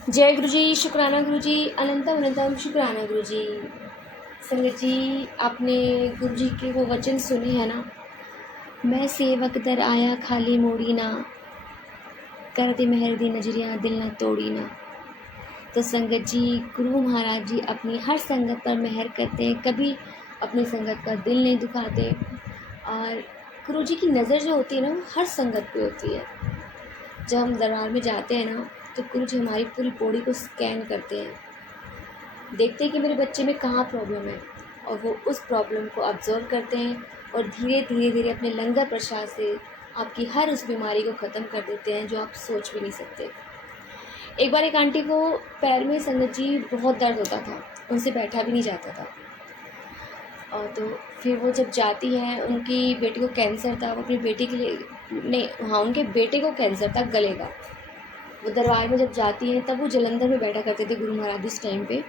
जय गुरु जी, शुक्राना गुरु जी, अनंतम अनंतम शुक्राना गुरु जी। संगत जी, आपने गुरु जी के वो वचन सुने हैं ना, मैं सेवक दर आया खाली मोड़ी ना, कर दे मेहर दी नजरिया दिल ना तोड़ी ना। तो संगत जी, गुरु महाराज जी अपनी हर संगत पर मेहर करते हैं, कभी अपनी संगत का दिल नहीं दुखाते। और गुरु जी की नज़र जो होती है ना, वो हर संगत पे होती है। जब हम दरबार में जाते हैं ना, तो गुरु जी हमारी पूरी बॉडी को स्कैन करते हैं, देखते हैं कि मेरे बच्चे में कहाँ प्रॉब्लम है, और वो उस प्रॉब्लम को ऑब्जर्व करते हैं और धीरे धीरे धीरे अपने लंगर प्रसाद से आपकी हर उस बीमारी को ख़त्म कर देते हैं जो आप सोच भी नहीं सकते। एक बार एक आंटी को पैर में संगत जी बहुत दर्द होता था, उनसे बैठा भी नहीं जाता था। और तो फिर वो जब जाती हैं, उनकी बेटी को कैंसर था, वो अपनी बेटी के लिए नहीं, हाँ, उनके बेटे को कैंसर था गले का। वो दरबार में जब जाती हैं, तब वो जलंधर में बैठा करते थे गुरु महाराज उस टाइम पे।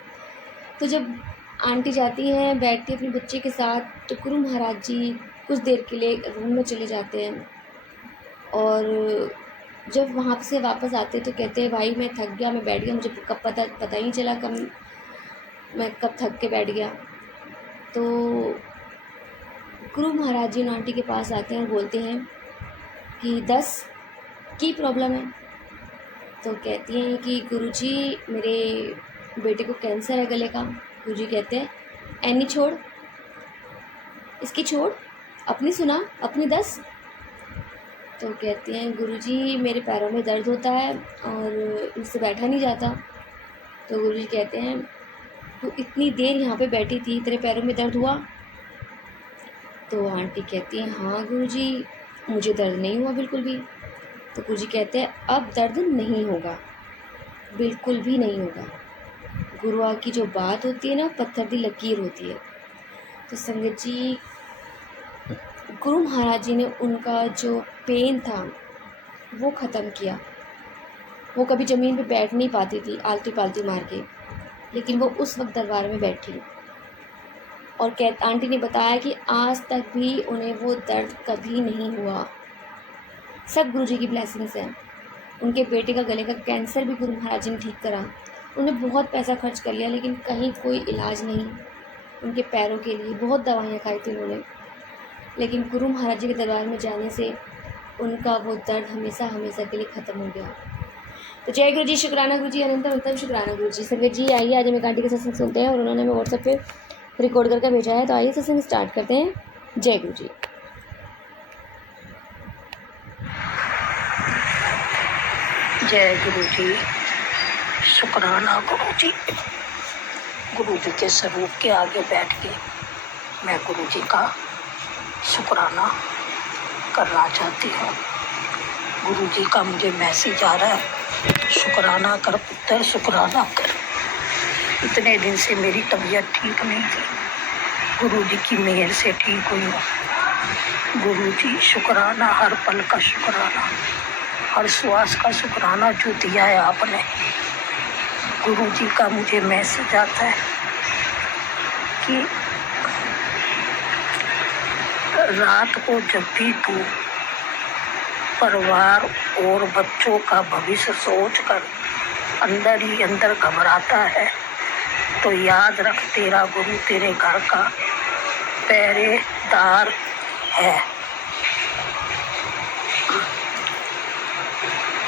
तो जब आंटी जाती हैं, बैठती अपने बच्चे के साथ, तो गुरु महाराज जी कुछ देर के लिए रूम में चले जाते हैं, और जब वहाँ से वापस आते तो कहते हैं, भाई मैं थक गया, मैं बैठ गया, मुझे कब पता ही नहीं चला मैं कब थक के बैठ गया। तो गुरु महाराज जी उन आंटी के पास आते हैं और बोलते हैं कि 10 की प्रॉब्लम है। तो कहती हैं कि गुरुजी, मेरे बेटे को कैंसर है गले का। गुरुजी कहते हैं, ऐनी छोड़, इसकी छोड़, अपनी सुना, अपनी 10। तो कहती हैं, गुरुजी मेरे पैरों में दर्द होता है और मुझसे बैठा नहीं जाता। तो गुरुजी कहते हैं, तू इतनी देर यहाँ पे बैठी थी, तेरे पैरों में दर्द हुआ? तो आंटी कहती हैं, हाँ गुरुजी, मुझे दर्द नहीं हुआ बिल्कुल भी। तो गुरुजी कहते हैं, अब दर्द नहीं होगा, बिल्कुल भी नहीं होगा। गुरुआ की जो बात होती है ना, पत्थर दी लकीर होती है। तो संगत जी, गुरु महाराज जी ने उनका जो पेन था वो ख़त्म किया। वो कभी ज़मीन पे बैठ नहीं पाती थी आलती पालती मार के, लेकिन वो उस वक्त दरबार में बैठी, और आंटी ने बताया कि आज तक भी उन्हें वो दर्द कभी नहीं हुआ। सब गुरु जी की ब्लेसिंग्स हैं। उनके बेटे का गले का कैंसर भी गुरु महाराज जी ने ठीक करा। उन्हें बहुत पैसा खर्च कर लिया, लेकिन कहीं कोई इलाज नहीं। उनके पैरों के लिए बहुत दवाइयाँ खाई थी उन्होंने, लेकिन गुरु महाराज जी के दरबार में जाने से उनका वो दर्द हमेशा हमेशा के लिए ख़त्म हो गया। तो जय गुरु जी, शुक्राना गुरु जी, अनंतम अनंतम शुक्राना गुरु जी। संगत जी, आइए आज हम एक आंटी के सत्संग सुनते हैं, और उन्होंने हमें व्हाट्सएप पे रिकॉर्ड करके भेजा है। तो आइए सत्संग स्टार्ट करते हैं। जय गुरु जी। जय गुरु जी, शुक्राना गुरु जी। गुरु जी के स्वरूप के आगे बैठ के मैं गुरु जी का शुक्राना करना चाहती हूँ। गुरु जी का मुझे मैसेज आ रहा है, शुक्राना कर पुत्र, शुक्राना कर। इतने दिन से मेरी तबीयत ठीक नहीं थी, गुरु जी की मेहर से ठीक हुई हूँ। गुरु जी, शुक्राना, हर पल का शुक्राना, हर श्वास का शुक्राना जो दिया है आपने। गुरु जी का मुझे मैसेज आता है कि रात को जब भी तू परिवार और बच्चों का भविष्य सोचकर अंदर ही अंदर घबराता है, तो याद रख, तेरा गुरु तेरे घर का पहरेदार है।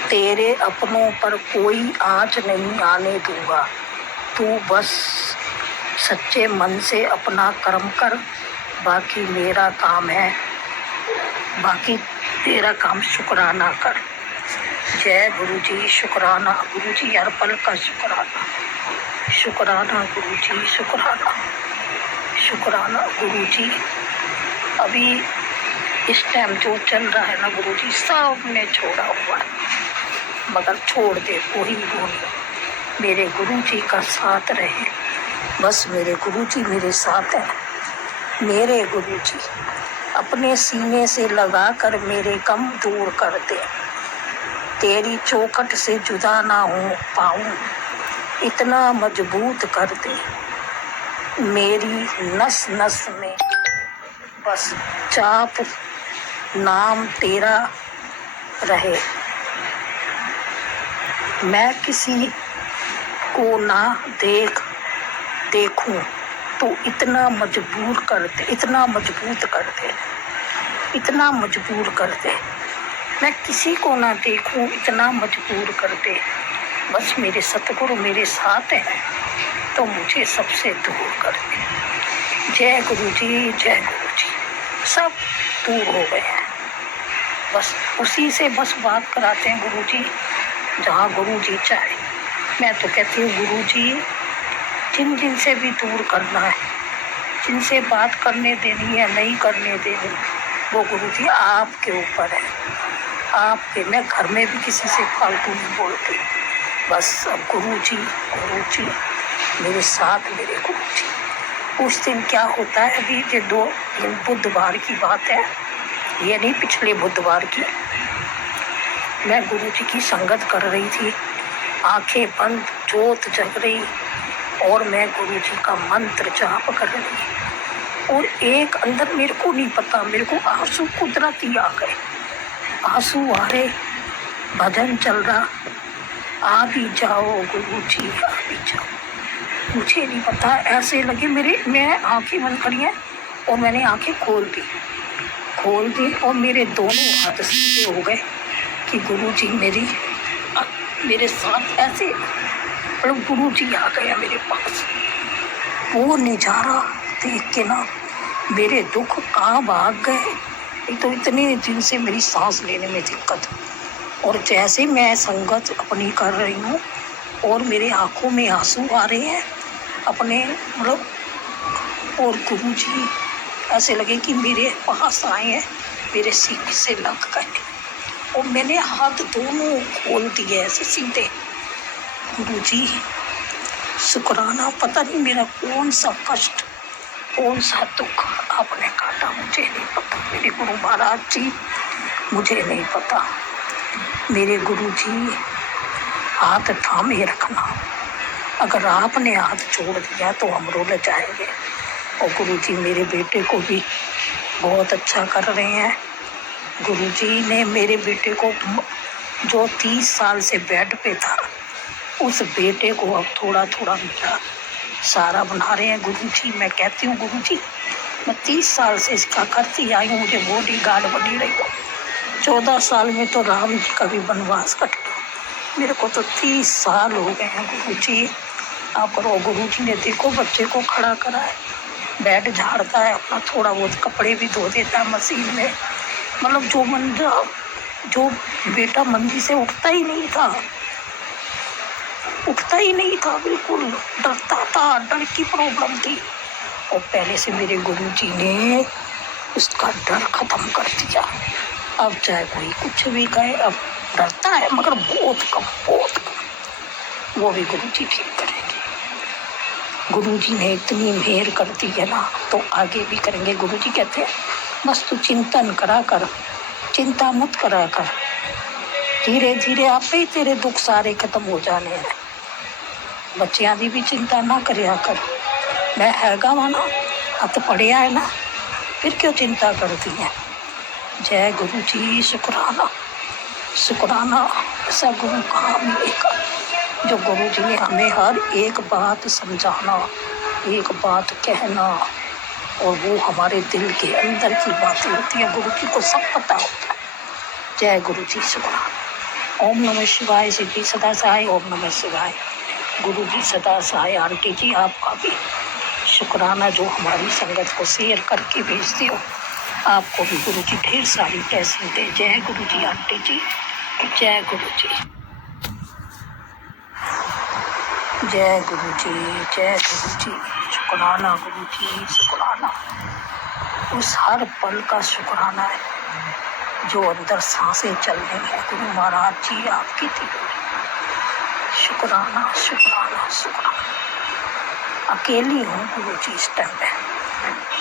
तेरे अपनों पर कोई आँच नहीं आने दूंगा। तू बस सच्चे मन से अपना कर्म कर, बाकी मेरा काम है, बाकी तेरा काम शुक्राना कर। जय गुरु जी, शुक्राना गुरु जी, हर पल का शुक्राना, शुक्राना गुरु जी, शुक्राना, शुक्राना गुरु जी। अभी इस टाइम जो चल रहा है ना गुरु जी, सब ने छोड़ा हुआ है, मगर छोड़ दे कोई वो नहीं, मेरे गुरु जी का साथ रहे, बस मेरे गुरु जी मेरे साथ है। मेरे गुरु जी अपने सीने से लगा कर मेरे गम दूर कर दे, तेरी चौखट से जुदा ना हो पाऊं, इतना मजबूत कर दे, मेरी नस नस में बस चाप नाम तेरा रहे। मैं किसी को ना देखूं तो इतना मजबूर कर दे, इतना मजबूत कर दे, इतना मजबूर कर दे। मैं किसी को ना देखूं, इतना मजबूर कर दे। बस मेरे सतगुरु मेरे साथ हैं तो मुझे सबसे दूर कर दे। जय गुरु जी, जय गुरु जी। सब दूर हो गए हैं, बस उसी से बस बात कराते हैं गुरु जी, जहाँ गुरु जी चाहे। मैं तो कहती हूँ गुरु जी, जिन जिन से भी दूर करना है, जिनसे बात करने देनी है नहीं करने देनी, वो गुरु जी आपके ऊपर है, आपके। मैं घर में भी किसी से फालतू नहीं बोलती। बस अब गुरु जी मेरे साथ, मेरे गुरु जी। उस दिन क्या होता है, अभी ये 2 बुधवार की बात है, ये नहीं पिछले बुधवार की। मैं गुरु जी की संगत कर रही थी, आंखें बंद, जोत जग रही और मैं गुरु जी का मंत्र जाप कर रही। और एक अंदर मेरे को नहीं पता, मेरे को आंसू कुदरती आ गए, आंसू आ रहे, भजन चल रहा, आ भी जाओ गुरु जी, आ भी जाओ। मुझे नहीं पता, ऐसे लगे मैं आंखें बंद करी हैं और मैंने आंखें खोल दी और मेरे दोनों हाथ सीधे हो गए कि गुरु जी मेरे साथ ऐसे, मतलब गुरु जी आ गया मेरे पास। वो नजारा देख के ना मेरे दुख कहाँ भाग गए। एक तो इतने दिन से मेरी सांस लेने में दिक्कत, और जैसे मैं संगत अपनी कर रही हूँ और मेरे आंखों में आंसू आ रहे हैं अपने, मतलब, और गुरु जी ऐसे लगे कि मेरे पास आए हैं, मेरे सीने से लग गए और मैंने हाथ दोनों खोल दिए ऐसे सीधे। गुरु जी शुक्राना, पता नहीं मेरा कौन सा कष्ट, कौन सा दुख आपने काटा, मुझे नहीं पता। मेरे गुरु महाराज जी, मुझे नहीं पता। मेरे गुरु जी हाथ थामे रखना, अगर आपने हाथ छोड़ दिया तो हम रुल जाएंगे। और गुरु जी मेरे बेटे को भी बहुत अच्छा कर रहे हैं। गुरु जी ने मेरे बेटे को, जो 30 साल से बेड पे था, उस बेटे को अब थोड़ा थोड़ा मेरा सहारा बना रहे हैं गुरु जी। मैं कहती हूँ गुरु जी, मैं 30 साल से इसका करती आई हूँ, मुझे बॉडी गार्ड बनी रही हो। 14 साल में तो राम जी का भी वनवास कट गया, मेरे को तो 30 साल हो गए हैं गुरु जी। आप करो। गुरु जी ने देखो बच्चे को खड़ा करा है, बेड झाड़ता है, अपना थोड़ा बहुत कपड़े भी धो देता है मशीन में। मतलब जो बेटा मंदी से उठता ही नहीं था, बिल्कुल डरता था, डर की प्रॉब्लम थी। और पहले से मेरे गुरु जी ने उसका डर खत्म कर दिया। अब चाहे कोई कुछ भी कहे, अब डरता है मगर बहुत कम। वो भी गुरु जी ठीक करेंगे। गुरु जी ने इतनी मेहर कर दी है ना, तो आगे भी करेंगे। गुरु जी कहते हैं बस तू चिंतन करा कर, चिंता मत करा कर, धीरे धीरे आपे ही तेरे दुख सारे खत्म हो जाने हैं। बच्चियां दी भी चिंता ना करया कर, मैं हैगा वा ना, हथ पढ़िया है ना, फिर क्यों चिंता करती है। जय गुरु जी, शुक्राना। ऐसा गुरु कहाँ मिलेगा जो गुरु जी ने हमें हर एक बात समझाना, एक बात कहना, और वो हमारे दिल के अंदर की बातें होती है। गुरु जी को सब पता होता है। जय गुरु जी, शुक्राना। ओम नमः शिवाय। सिद्धि सदा सहाय। ओम नमः शिवाय। गुरु जी सदा सहाय। आंटी जी आपका भी शुक्राना जो हमारी संगत को शेयर करके भेजती हो, आपको भी गुरु जी ढेर सारी ब्लेसिंग दे। जय गुरु जी आंटी जी, जय गुरु जी, जय गुरु जी, जय गुरु जी। शुक्राना गुरु जी, शुक्राना। उस हर पल का शुक्राना है जो अंदर सांसें चल रही है। गुरु महाराज जी आपकी थी। शुक्राना, शुक्राना, शुक्राना। अकेली हूँ गुरु जी इस टाइम पे।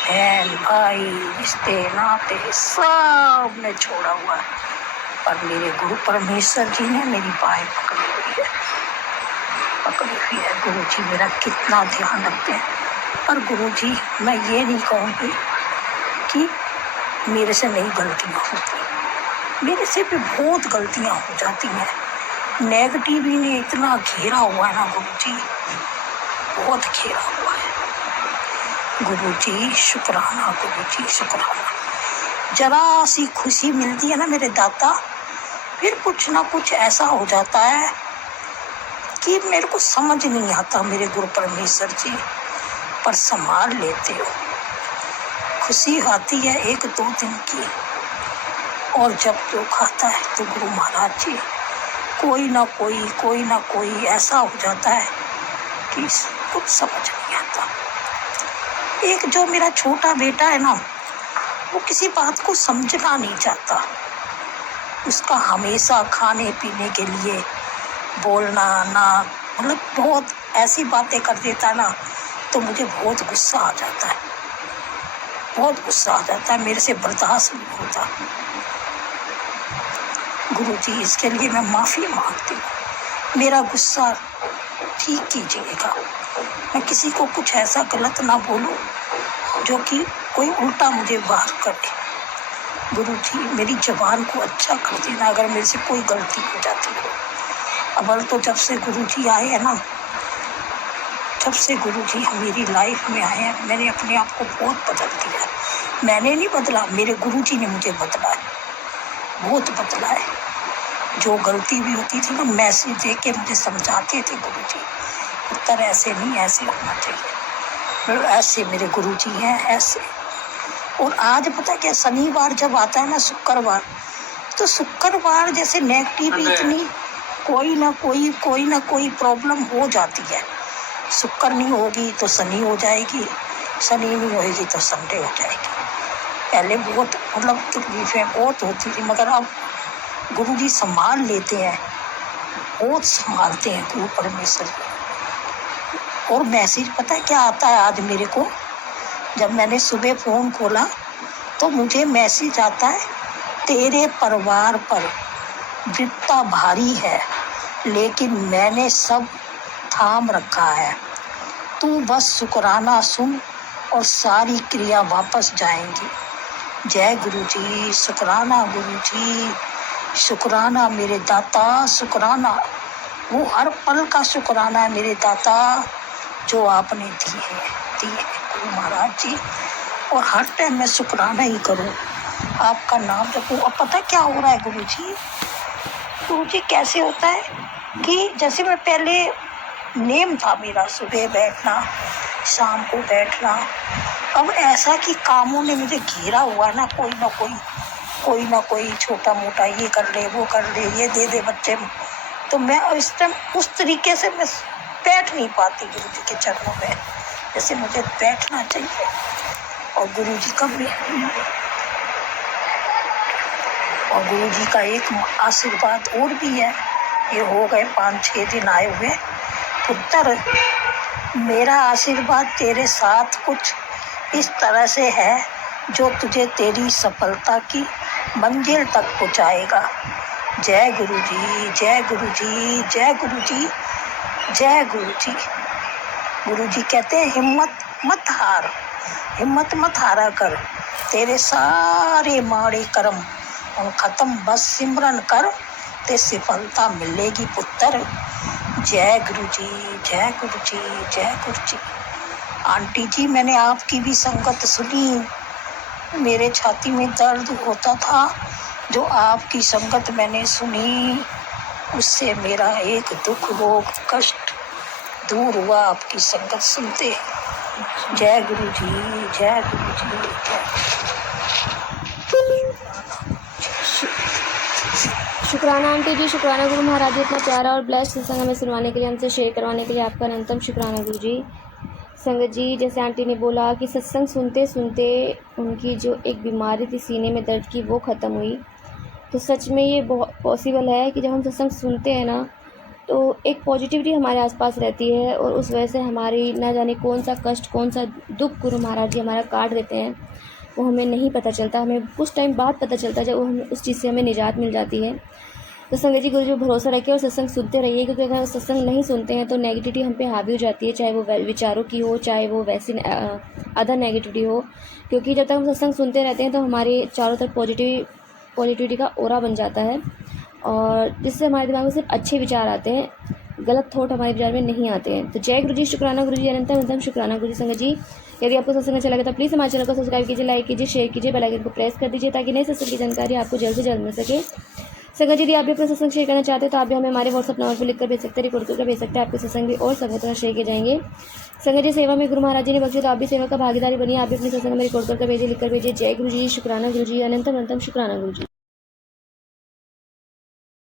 बहन भाई रिश्ते नाते सब ने छोड़ा हुआ है, पर मेरे गुरु परमेश्वर जी ने मेरी बाहें पकड़ी हुई है। गुरु जी मेरा कितना ध्यान रखते हैं। पर गुरु जी मैं ये नहीं कहूँगी कि मेरे से नहीं गलतियाँ होती, मेरे से भी बहुत गलतियाँ हो जाती हैं। नेगेटिव ने इतना घेरा हुआ है ना गुरुजी, बहुत घेरा हुआ है। गुरुजी शुक्राना, गुरुजी शुक्राना। जरा सी खुशी मिलती है ना मेरे दाता, फिर कुछ ना कुछ ऐसा हो जाता है कि मेरे को समझ नहीं आता मेरे गुरु परमेश्वर जी, पर संभाल लेते हो। खुशी आती है 1-2 दिन की, और जब दुख आता है तो गुरु महाराज जी कोई ना कोई ऐसा हो जाता है कि कुछ समझ नहीं आता। एक जो मेरा छोटा बेटा है ना, वो किसी बात को समझना नहीं चाहता। उसका हमेशा खाने पीने के लिए बोलना ना, मतलब बहुत ऐसी बातें कर देता ना, तो मुझे बहुत गुस्सा आ जाता है, बहुत गुस्सा आ जाता है, मेरे से बर्दाश्त नहीं होता। गुरुजी इसके लिए मैं माफ़ी मांगती हूँ, मेरा गुस्सा ठीक कीजिएगा। मैं किसी को कुछ ऐसा गलत ना बोलूँ जो कि कोई उल्टा मुझे बात करे। गुरुजी मेरी ज़बान को अच्छा कर देना अगर मेरे से कोई गलती हो जाती हो। अव्वल तो जब से गुरुजी आए हैं ना, जब से गुरुजी मेरी लाइफ में आए हैं, मैंने अपने आप को बहुत बदल दिया। मैंने नहीं बदला, मेरे गुरुजी ने मुझे बदला है, बहुत बदला है। जो गलती भी होती थी ना, मैसेज दे के मुझे समझाते थे गुरुजी, उत्तर ऐसे नहीं, ऐसे होना चाहिए। ऐसे मेरे गुरुजी हैं, ऐसे। और आज पता क्या, शनिवार जब आता है ना, शुक्रवार, तो शुक्रवार जैसे नेगेटिव इतनी कोई ना कोई प्रॉब्लम हो जाती है। शुक्र नहीं होगी तो शनि हो जाएगी, शनि नहीं होगी तो संडे हो जाएगी। पहले बहुत मतलब तकलीफें बहुत होती थी, मगर अब गुरुजी संभाल लेते हैं, बहुत संभालते हैं गुरु परमेश्वर। और मैसेज पता है क्या आता है आज मेरे को, जब मैंने सुबह फ़ोन खोला तो मुझे मैसेज आता है, तेरे परिवार पर विपदा भारी है, लेकिन मैंने सब थाम रखा है, तू बस शुक्राना सुन और सारी क्रिया वापस जाएंगी। जय गुरुजी, शुक्राना गुरुजी, शुक्राना मेरे दाता, शुक्राना। वो हर पल का शुक्राना है मेरे दाता, जो आपने दी है गुरु महाराज जी। और हर टाइम मैं शुक्राना ही करूं, आपका नाम जपूं। अब पता क्या हो रहा है गुरुजी, गुरुजी कैसे होता है कि जैसे मैं पहले नेम था मेरा सुबह बैठना, शाम को बैठना, अब ऐसा कि कामों ने मुझे घेरा हुआ ना, कोई ना कोई छोटा मोटा ये कर ले, वो कर ले, ये दे दे बच्चे, तो मैं इस टाइम उस तरीके से मैं बैठ नहीं पाती गुरुजी के चरणों में जैसे मुझे बैठना चाहिए। और गुरुजी का भी, और गुरुजी का एक आशीर्वाद और भी है। ये हो गए 5-6 दिन आए हुए। पुत्र, मेरा आशीर्वाद तेरे साथ कुछ इस तरह से है जो तुझे तेरी सफलता की मंजिल तक पहुँचाएगा। जय गुरुजी, जय गुरुजी, जय गुरुजी, जय गुरुजी। गुरुजी कहते हैं हिम्मत मत हारा कर, तेरे सारे माड़े कर्म हम खत्म, बस सिमरन कर, ते सफलता मिलेगी पुत्र। जय गुरुजी, जय गुरुजी, जय गुरुजी। आंटी जी, मैंने आपकी भी संगत सुनी, मेरे छाती में दर्द होता था, जो आपकी संगत मैंने सुनी, उससे मेरा एक दुख रोग कष्ट दूर हुआ आपकी संगत सुनते। जय गुरुजी, जय गुरुजी, जय। शुक्राना आंटी जी, शुक्राना गुरु महाराज जी, इतना प्यारा और ब्लेस्ड सत्संग हमें सुनवाने के लिए, हमसे शेयर करवाने के लिए आपका अनंतम शुक्राना गुरु जी। संगत जी, जैसे आंटी ने बोला कि सत्संग सुनते सुनते उनकी जो एक बीमारी थी सीने में दर्द की, वो ख़त्म हुई। तो सच में ये बहुत पॉसिबल है कि जब हम सत्संग सुनते हैं ना, तो एक पॉजिटिविटी हमारे आसपास रहती है, और उस वजह से हमारी ना जाने कौन सा कष्ट, कौन सा दुख गुरु महाराज जी हमारा काट देते हैं, वो हमें नहीं पता चलता। हमें कुछ टाइम बाद पता चलता है, जब वो हमें उस चीज़ से हमें निजात मिल जाती है। तो संगत जी, गुरु जी भरोसा रखिए और सत्संग सुनते रहिए, क्योंकि अगर सत्संग नहीं सुनते हैं तो नेगेटिविटी हम पे हावी हो जाती है, चाहे वो विचारों की हो, चाहे वो वैसी अदर नेगेटिविटी हो। क्योंकि जब तक हम सत्संग सुनते रहते हैं तो हमारे चारों तरफ पॉजिटिविटी का ओरा बन जाता है। और जिससे हमारे दिमाग में सिर्फ अच्छे विचार आते हैं, गलत थॉट हमारे विचार में नहीं आते हैं। तो जय गुरु जी, शुक्राना गुरु जी, अनंतम अनंतम शुक्राना गुरु जी। संगत जी, यदि आपको सत्संग अच्छा लगे तो प्लीज़ हमारे चैनल को सब्सक्राइब कीजिए, लाइक कीजिए, शेयर कीजिए, बेल आइकन को प्रेस कर दीजिए ताकि नए सत्संग की जानकारी आपको जल्द से जल्द मिल सके। संगत जी, यदि आप भी अपना सत्संग शेयर करना चाहते हो तो आप भी हमें हमारे व्हाट्सअप नंबर पर लिखकर भेज सकते हैं, रिकॉर्ड करके भेज सकते हैं। आपके सत्संग भी और संगत में शेयर किए जाएंगे। संगत जी, सेवा में गुरु महाराज जी ने बख्शे तो आप भी सेवा का भागीदारी बनिए। आप भी अपने सत्संग में रिकॉर्ड करके भेजिए, लिखकर भेजिए। जय गुरु जी, शुक्राना गुरु जी, अनंतम अनंतम शुक्राना गुरु जी।